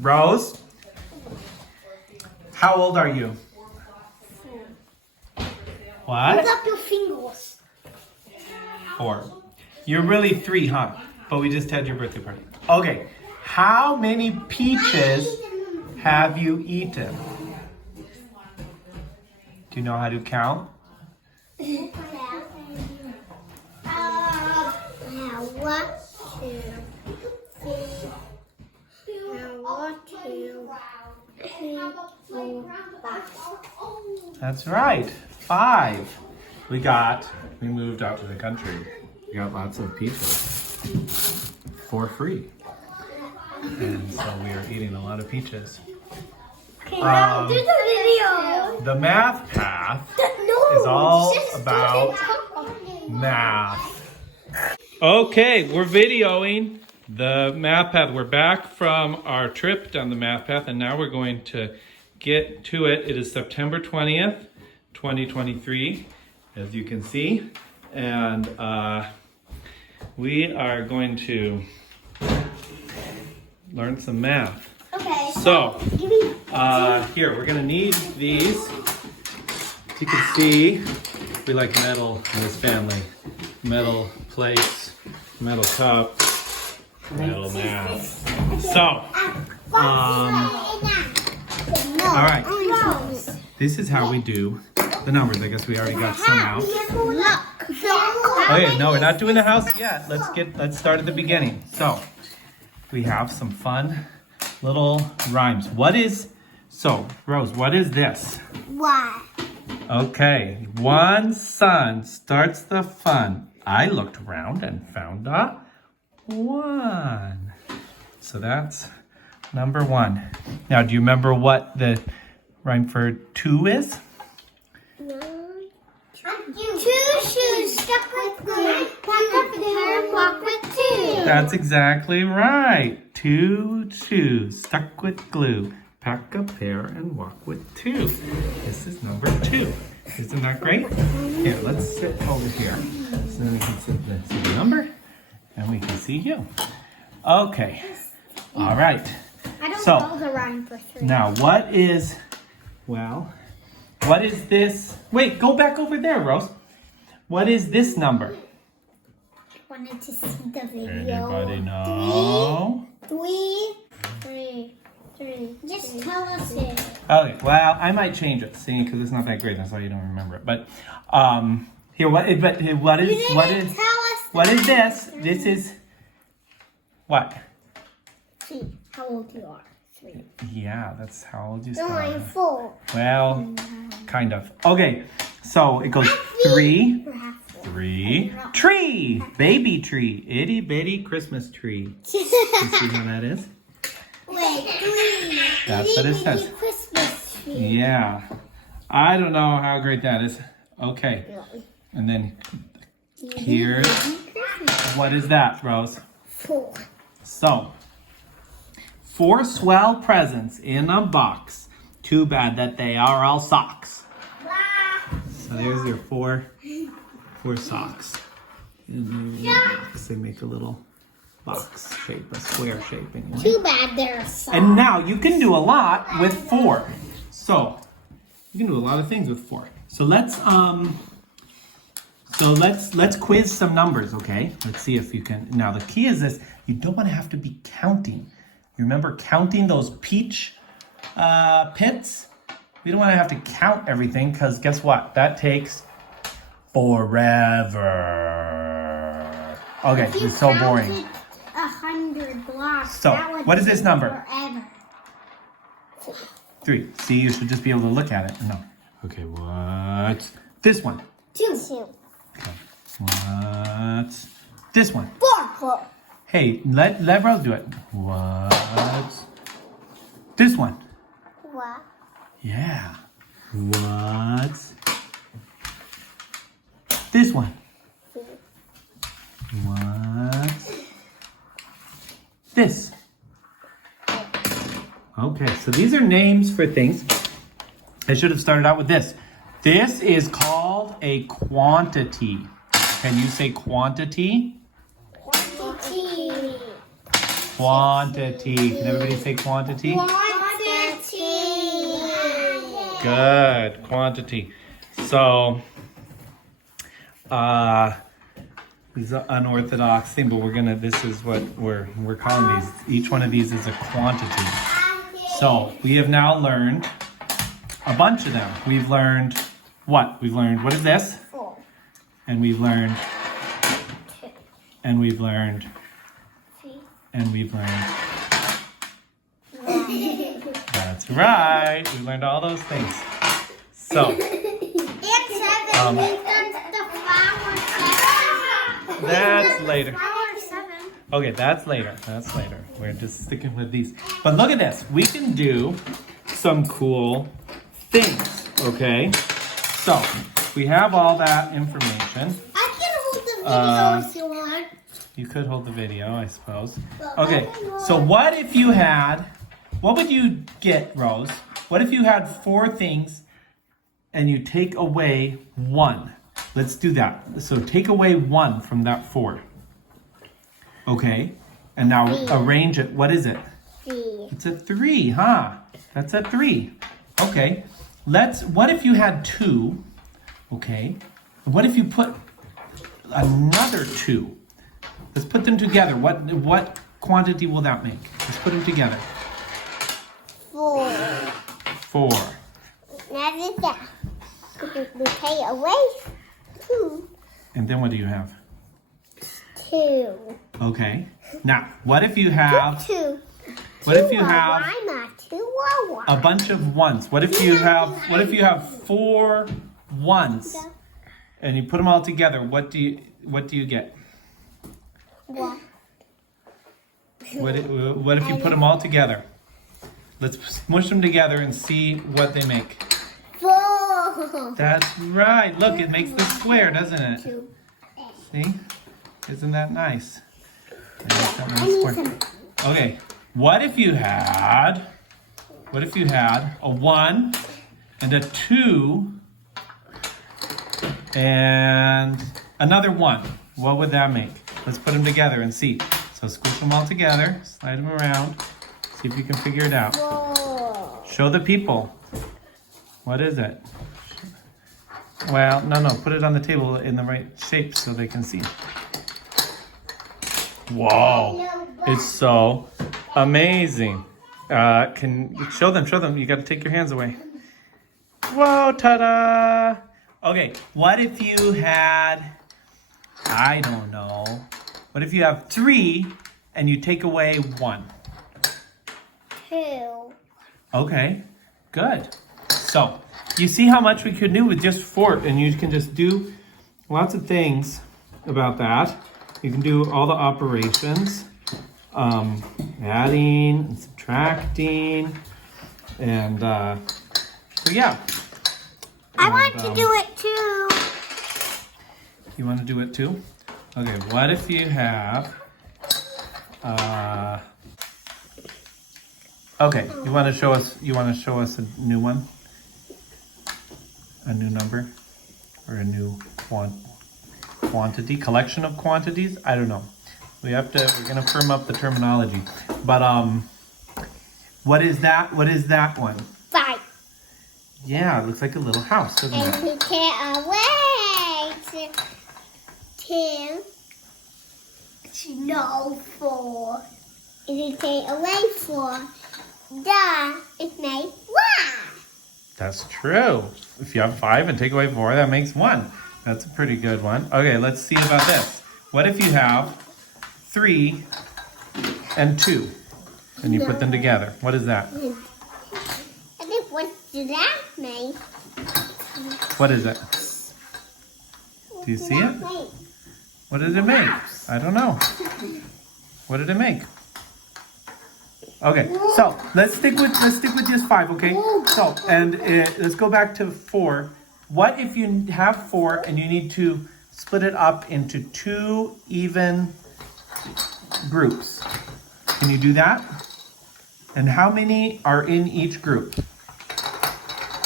Rose, how old are you? What? Hold up your fingers. 4. You're really 3, huh? But we just had your birthday party. Okay. How many peaches have you eaten? Do you know how to count? 1, 2, 3, 4, 5. That's right. 5. We moved out to the country. We got lots of peaches for free. And so we are eating a lot of peaches. Okay, now do the video. The math path No, is all just about math. Okay, we're videoing the math path. We're back from our trip down the math path, and now we're going to get to it. It is September 20th, 2023, as you can see. And we are going to learn some math. Okay. So, here, we're gonna need these. As you can see, we like metal in this family. Metal plates, metal cups, metal math. So, all right. This is how we do the numbers. I guess we already got some out. Okay, no, we're not doing the house yet. Let's start at the beginning. So, we have some fun little rhymes. Rose, what is this? Why? Okay, one sun starts the fun. I looked around and found a 1. So that's number 1. Now, do you remember what the rhyme for 2 is? No. 2 shoes stuck with glue. Pack up a pair and walk with 2. That's exactly right. 2 shoes stuck with glue. Pack a pair and walk with 2. This is number 2. Isn't that great? Here, let's sit over here. So then we can see the number and we can see you. Okay. All right. I don't know the rhyme for 3. Now, what is this? Wait, go back over there, Rose. What is this number? Wanted to see the video. Anybody know? 3. Just tell us it. Okay, well, I might change it, see, because it's not that great. That's why you don't remember it. But here, what is this? This is what? 3. How old you are? 3. Yeah, that's how old you No, start. I'm 4. Well, kind of. Okay, so it goes 3, 3, tree, baby tree, itty bitty Christmas tree. You see how that is? Wait, 3. That's what it says. Christmas tree. Yeah. I don't know how great that is. Okay. And then here's, what is that, Rose? 4. So, 4 swell presents in a box. Too bad that they are all socks. So there's your 4 socks. In the box. They make a little box shape, a square shape anyway. Too bad they're soft. And now you can do a lot with 4. So you can do a lot of things with 4. So let's quiz some numbers, okay? Let's see if you can. Now the key is this: you don't want to have to be counting. You remember counting those peach pits? We don't want to have to count everything because guess what? That takes forever. Okay, this is so boring. 100 blocks. So, what is this number? Forever. 3. See, you should just be able to look at it. No. Okay, what's this one? 2. Okay. What's this one? 4. Hey, let Rose do it. What's this one? What? Yeah. What's this one? What's this? Okay, so these are names for things. I should have started out with this. This is called a quantity. Can you say quantity? Quantity. Quantity. Can everybody say quantity? Quantity. Good. Quantity. So, this is an unorthodox thing, but this is what we're calling these. Each one of these is a quantity. So, we have now learned a bunch of them. We've learned what? We've learned, what is this? 4. And we've learned, 2. and we've learned, 3. and we've learned. 1. That's right. We learned all those things. So, that's later. Okay, that's later. That's later. We're just sticking with these. But look at this. We can do some cool things, okay? So, we have all that information. I can hold the video if you want. You could hold the video, I suppose. Okay, so what if you had, what would you get, Rose? What if you had 4 things and you take away 1? Let's do that. So take away 1 from that 4. Okay, and now arrange it. What is it? 3. It's a 3, huh? That's a 3. Okay, what if you had 2? Okay, what if you put another 2? Let's put them together. What quantity will that make? Let's put them together. 4. 4. Now this that. We take away 2. And then what do you have? 2. Okay. Now, what if you have 2. what if you have a bunch of 1s? What if you have 4 1s and you put them all together? What do you get? What? What if you put them all together? Let's smush them together and see what they make. 4. That's right. Look, it makes this square, doesn't it? 2. See? Isn't that nice? It makes that nice square. Okay. What if you had a 1 and a 2 and another 1? What would that make? Let's put them together and see. So squish them all together, slide them around, see if you can figure it out. 4. Show the people. What is it? Well, no, put it on the table in the right shape so they can see. Whoa, it's so amazing. Can you show them. You got to take your hands away. Whoa, ta-da. Okay, what if you had, I don't know. What if you have 3 and you take away 1? 2. Okay, good. So, you see how much we could do with just 4, and you can just do lots of things about that. You can do all the operations, adding and subtracting, and so yeah. I want to do it too. You want to do it too? Okay, what if you have, okay, you want to show us a new one? A new number? Or a new quantity? Collection of quantities? I don't know. We're gonna firm up the terminology. But what is that? What is that one? 5. Yeah, it looks like a little house, doesn't And it? we take away 2. No, 4. And we take away 4. It made 1. That's true. If you have 5 and take away 4, that makes 1. That's a pretty good one. Okay, let's see about this. What if you have 3 and 2, and you put them together? What is that? I think what did that make? What is it? Do you see it? What did it make? I don't know. What did it make? Okay, so let's stick with just 5, okay? So, and let's go back to 4. What if you have 4 and you need to split it up into 2 even groups? Can you do that? And how many are in each group?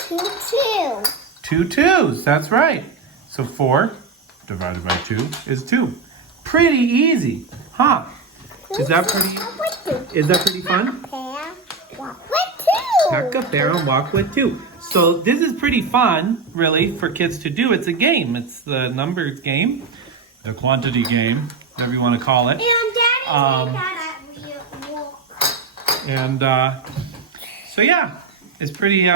2. 2 2s, that's right. So 4 divided by 2 is 2. Pretty easy, huh? Is that pretty fun? Walk with two. Pack a pair and walk with two. So this is pretty fun, really, for kids to do. It's a game. It's the numbers game, the quantity game, whatever you want to call it. And Daddy made that at walk. And so yeah, it's pretty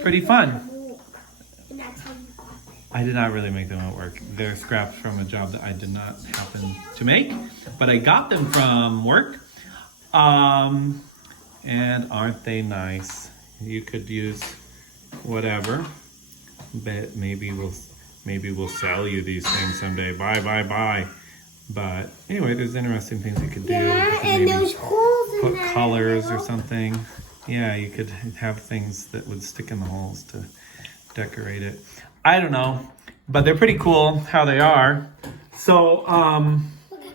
pretty fun. And that's how you got it. I did not really make them at work. They're scraps from a job that I did not happen to make, but I got them from work. And aren't they nice? You could use whatever, but maybe we'll sell you these things someday. Bye. But anyway, there's interesting things you could do. Yeah, and those holes in put there. colors or something. Yeah, you could have things that would stick in the holes to decorate it. I don't know, but they're pretty cool how they are. So, Look at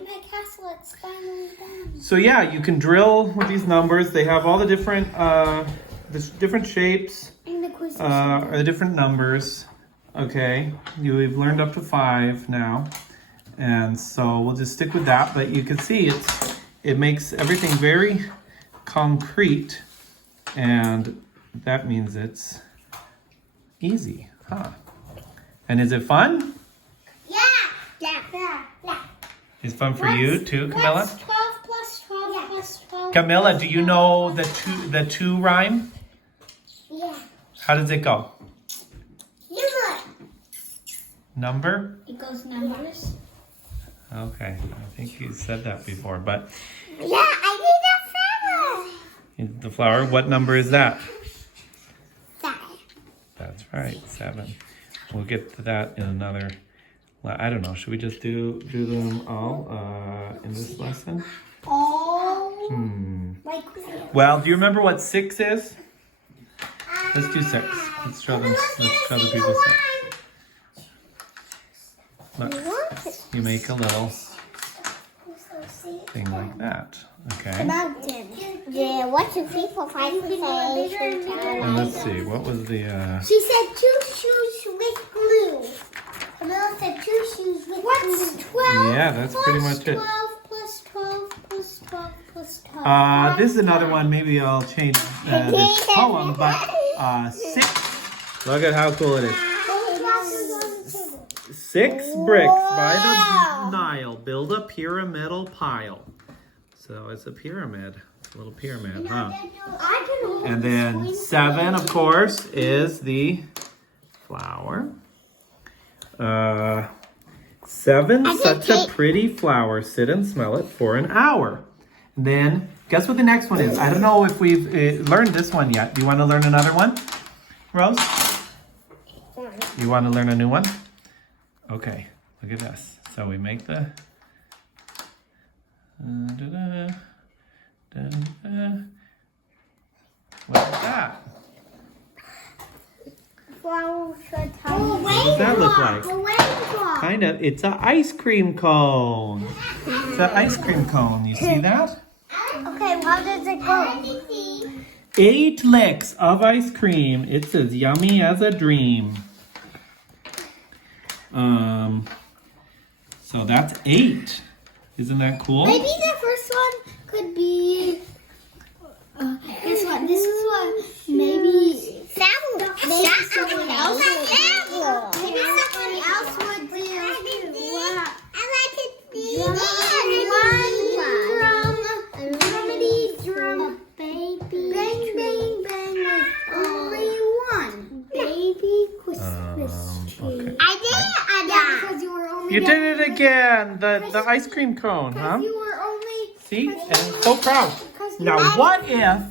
my castle, it's finally done. so yeah, you can drill with these numbers. They have all the different shapes, And the quiz or the different numbers. Okay, we've learned up to 5 now, and so we'll just stick with that. But you can see it makes everything very concrete, and that means it's easy, huh? And is it fun? Yeah. It's fun for you too, Camilla? What's 12 plus 12 plus 12? Camilla, do you know the two rhyme? Yeah. How does it go? Number. Number? It goes numbers. Okay, I think you said that before, but Yeah, I need a the flower, what number is that? 7. That's right, 7. We'll get to that in another, I don't know, should we just do them all in this lesson? Oh. Like, Well, do you remember what 6 is? Let's do 6. Let's show the people 6. Look, you make a little thing like that, okay? Yeah, 1, 2, 3, 4, 5, 6, 7, 8, And let's see, what was the, She said 2 shoes with glue. Camilla said 2 shoes with glue. What's 12? Yeah, that's pretty much it. 12 plus 12 plus 12 plus 12. This is another one, maybe I'll change this poem, but 6, look at how cool it is. 6 bricks by the Nile build a pyramidal pile. So it's a pyramid, a little pyramid, huh? And then 7, of course, is the flower. 7, such a pretty flower. Sit and smell it for an hour. And then, guess what the next one is? I don't know if we've learned this one yet. Do you want to learn another one, Rose? You want to learn a new one? Okay, look at this. So we make the... What is that? What does that look like? Kind of, it's an ice cream cone. It's an ice cream cone. You see that? Okay, how does it go? 8 licks of ice cream. It's as yummy as a dream. So that's 8. Isn't that cool? Maybe the first one could be. Guess what? This is what maybe. Maybe someone else. Maybe someone else would do. I like it. Drum. Baby. Bang, bang, bang. With only one baby Christmas tree. Okay. I did it. Because you were only. You did it again. The ice cream cone, huh? You were only. See? And I'm so proud. Now what if,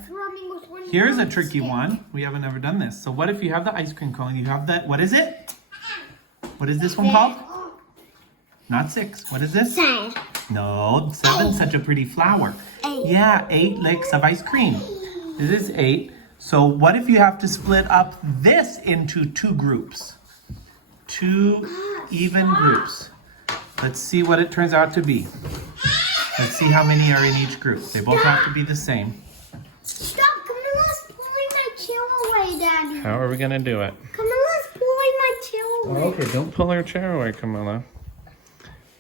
here's a tricky one. We haven't ever done this. So what if you have the ice cream cone, you have that, what is it? What is this one called? Not 6. What is this? 7. No, 7's such a pretty flower. 8. Yeah, 8 licks of ice cream. This is 8. So what if you have to split up this into 2 groups? 2 even groups. Let's see what it turns out to be. Let's see how many are in each group. They both have to be the same. Stop! Camilla's pulling my chair away, Daddy. How are we going to do it? Camilla's pulling my chair away. Okay, don't pull her chair away, Camilla.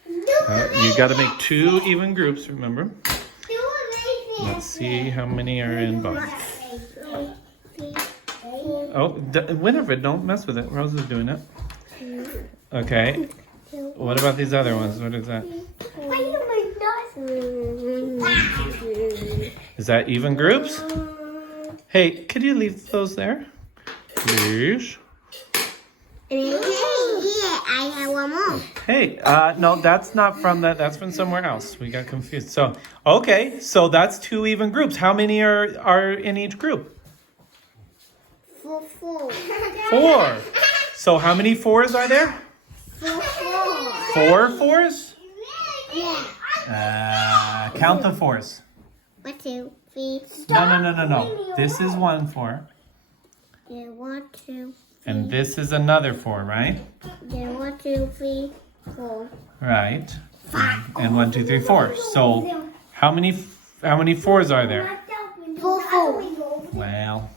Do You got to make 2 even groups, remember? Let's see how many are in both. Oh, Winifred, don't mess with it. Rose is doing it. Okay. What about these other ones? What is that? Is that even groups? Hey, could you leave those there? Please. I have one more. Hey, no, that's not from that. That's from somewhere else. We got confused. So, okay, so that's 2 even groups. How many are in each group? 4. 4. So how many 4s are there? 4. 4 4s? Yeah. Count the 4s. 1, 2, 3. No. This is 1 4. Yeah, 1, 2. And this is another 4, right? Yeah, 1, 2, 3, 4. Right. And 1 2 3 4. So how many 4s are there? 4. Well,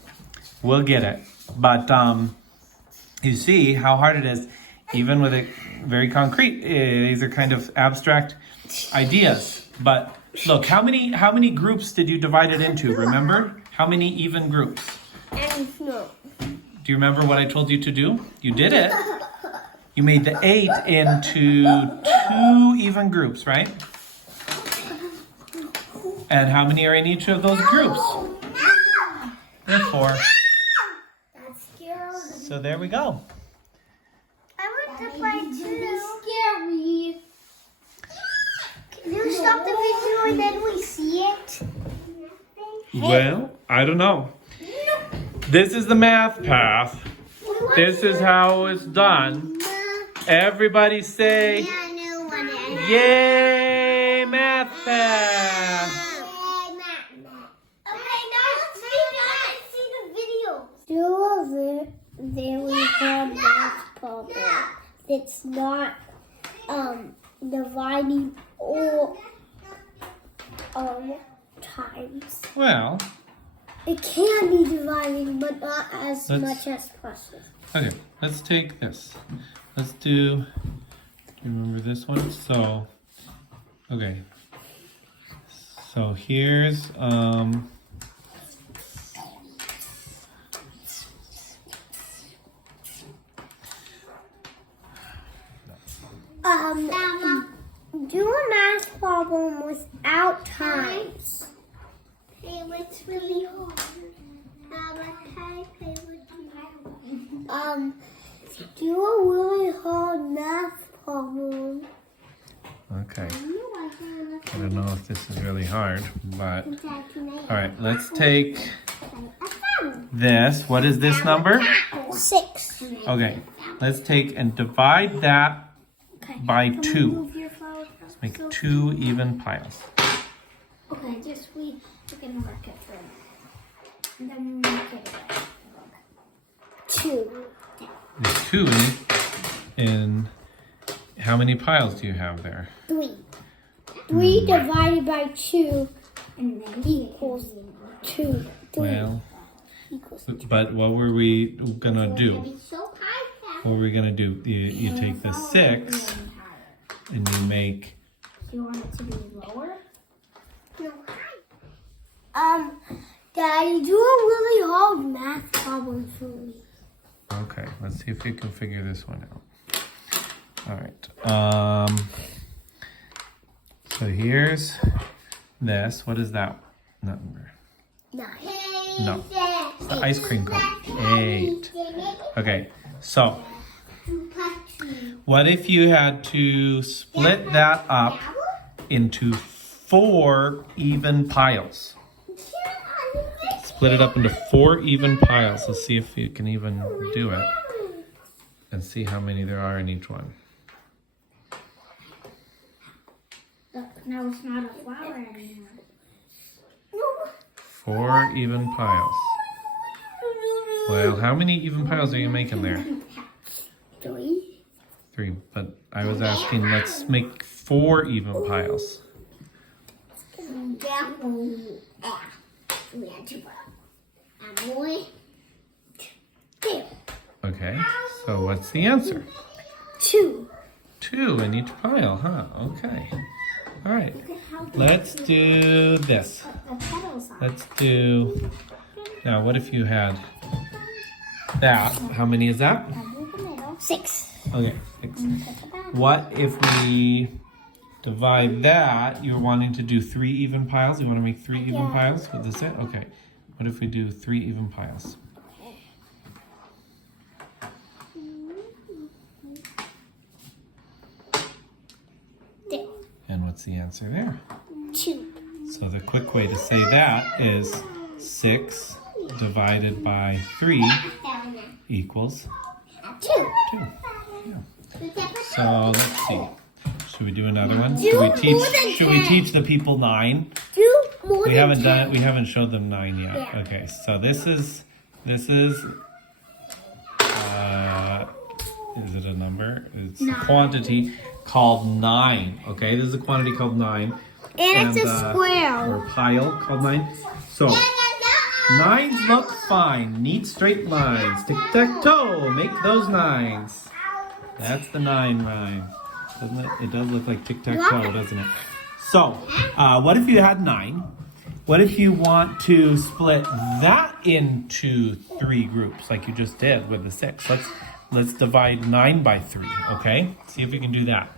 we'll get it. But you see how hard it is, even with it very concrete. These are kind of abstract ideas. But look, how many groups did you divide it into? Remember? How many even groups? No. Do you remember what I told you to do? You did it. You made the 8 into 2 even groups, right? And how many are in each of those groups? There are 4. That's scary. So there we go. I want to play too. Scary. Can you stop the video and then we see it? Well, I don't know. This is the math path. This is how it's done. Everybody say, yay, math path. Okay, now let's see the video. Do a very hard math problem. It's not dividing or times. Well, It can be dividing, but not as much as pluses. okay, let's take this. Let's do you remember this one? So, okay. So here's, do a math problem without times. Hey, it's really hard. Do a really hard math problem. okay. I don't know if this is really hard, but, all right, let's take this. What is this number? 6. Okay, let's take and divide that by 2. Let's make 2 even piles. Okay, we can work it through. And then we make it 2. There's 2 in how many piles do you have there? 3. 3 divided by 2 and then equals 2. 3 Well, equals but what were we gonna do? What were we gonna do? You take the 6 and you make. Do you want it to be lower? No. Daddy, do a really hard math problem for me. Okay, let's see if you can figure this one out. All right. So here's this. What is that number? 9. No, it's the ice cream cone. 8. Okay, so what if you had to split that up into 4 even piles? Split it up into 4 even piles. Let's see if you can even do it. And see how many there are in each one. Look, now it's not a flower anymore. 4 even piles. Well, how many even piles are you making there? 3. 3. But I was asking, let's make 4 even piles. Okay, so what's the answer? 2. 2 in each pile, huh? Okay. All right. Let's do this. Let's do... Now, what if you had that? How many is that? 6. Okay, 6. What if we divide that? You're wanting to do 3 even piles? You want to make 3 even piles? Is this it? Okay. What if we do 3 even piles? And what's the answer there? 2. So the quick way to say that is 6 divided by 3 equals 2. 2. Yeah. So let's see. Should we do another one? Should we teach the people 9? We haven't showed them 9 yet. Yeah. Okay, so this is it a number? It's a quantity called 9. Okay, this is a quantity called 9. And it's a square. Or pile called 9. So 9s look fine. Neat straight lines. Tic-tac-toe. Make those 9s. That's the 9 rhyme. Doesn't it? It does look like tic-tac-toe, doesn't it? So, what if you had 9? What if you want to split that into 3 groups like you just did with the 6? Let's divide 9 by 3, okay? See if we can do that.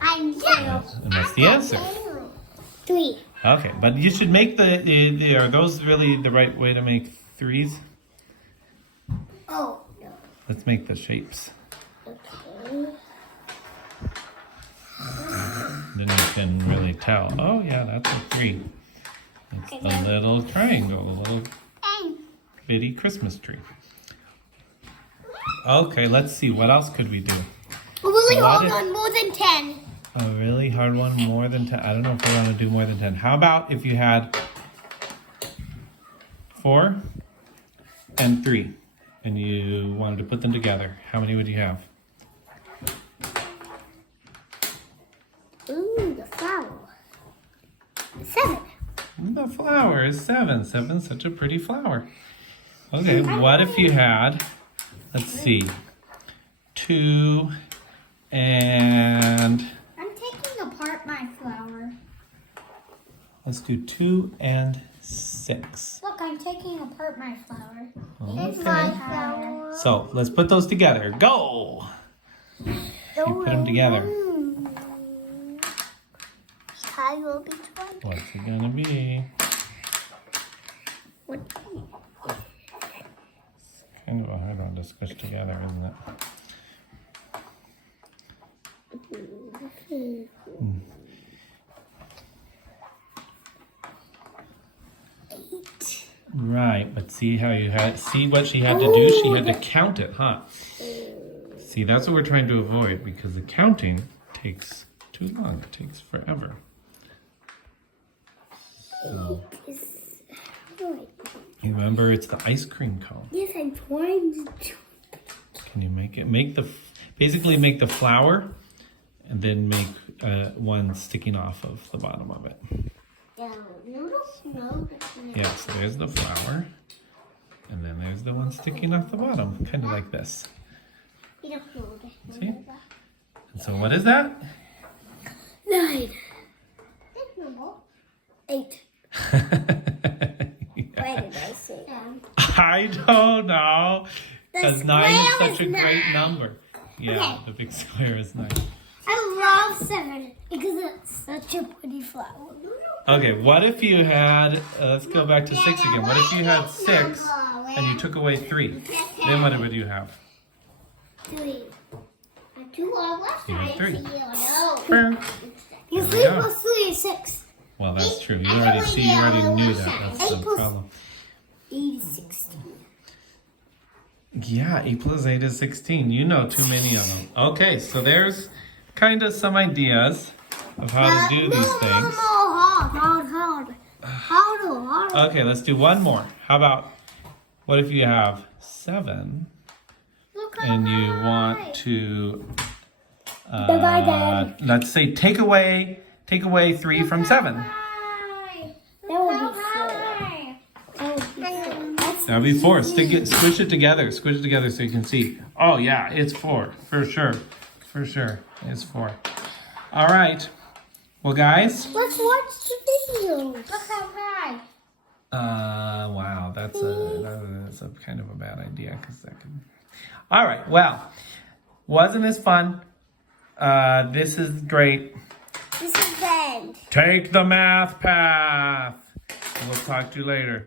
I'm 0. And that's the answer. 3. Okay, but you should make are those really the right way to make 3s? Oh, no. Let's make the shapes. Okay. Then you can really tell. Oh yeah, that's a 3. It's the little triangle, a little bitty Christmas tree. Okay, let's see. What else could we do? A really hard one, more than 10. A really hard one, more than 10. I don't know if we want to do more than 10. How about if you had 4 and 3, and you wanted to put them together? How many would you have? Ooh, the flower. 7. The flower is 7. 7's such a pretty flower. Okay, what if you had, let's see, 2 and... I'm taking apart my flower. Let's do 2 and 6. Look, I'm taking apart my flower. Okay. It's my flower. So let's put those together. Go! You put them together. I will be trying. What's it gonna be? What? Kind of a hard one to squish together, isn't it? Right, but see how see what she had to do? She had to count it, huh? See, that's what we're trying to avoid because the counting takes too long. It takes forever. So, you remember it's the ice cream cone. Yes, I'm trying to. Can you make it? Basically make the flour and then make one sticking off of the bottom of it. Yeah, so there's the flour, and then there's the one sticking off the bottom, kind of like this. See? And so what is that? 9. 8. Yeah. Why did I say that? I don't know. Because 9 is such a great 9. number. Yeah, Okay. the big square is 9. I love 7 because it's such a pretty flower. Okay, what if you had, let's go back to 6 again. What if you had 6 and you took away 3? Then what would you have? 3. 2 are left. You have 3. No. You There we 3 go. plus 3 is 6. Well, that's true. You already knew that. That's the problem. 8 is 16. Yeah, 8 plus 8 is 16. You know too many of them. Okay, so there's kind of some ideas of how to do these things. Hard. Okay, let's do one more. How about, what if you have 7 and you want to, Divide them. let's say take away 3 from 7. That would be 4. That'll be 4. Squish it together. Squish it together so you can see. Oh, yeah, it's 4. For sure. For sure. It's 4. All right. Well, guys. Let's watch the video. Look how high. Wow. That's a kind of a bad idea. All right. Well, wasn't this fun? This is great. This is Ben. Take the math path. We'll talk to you later.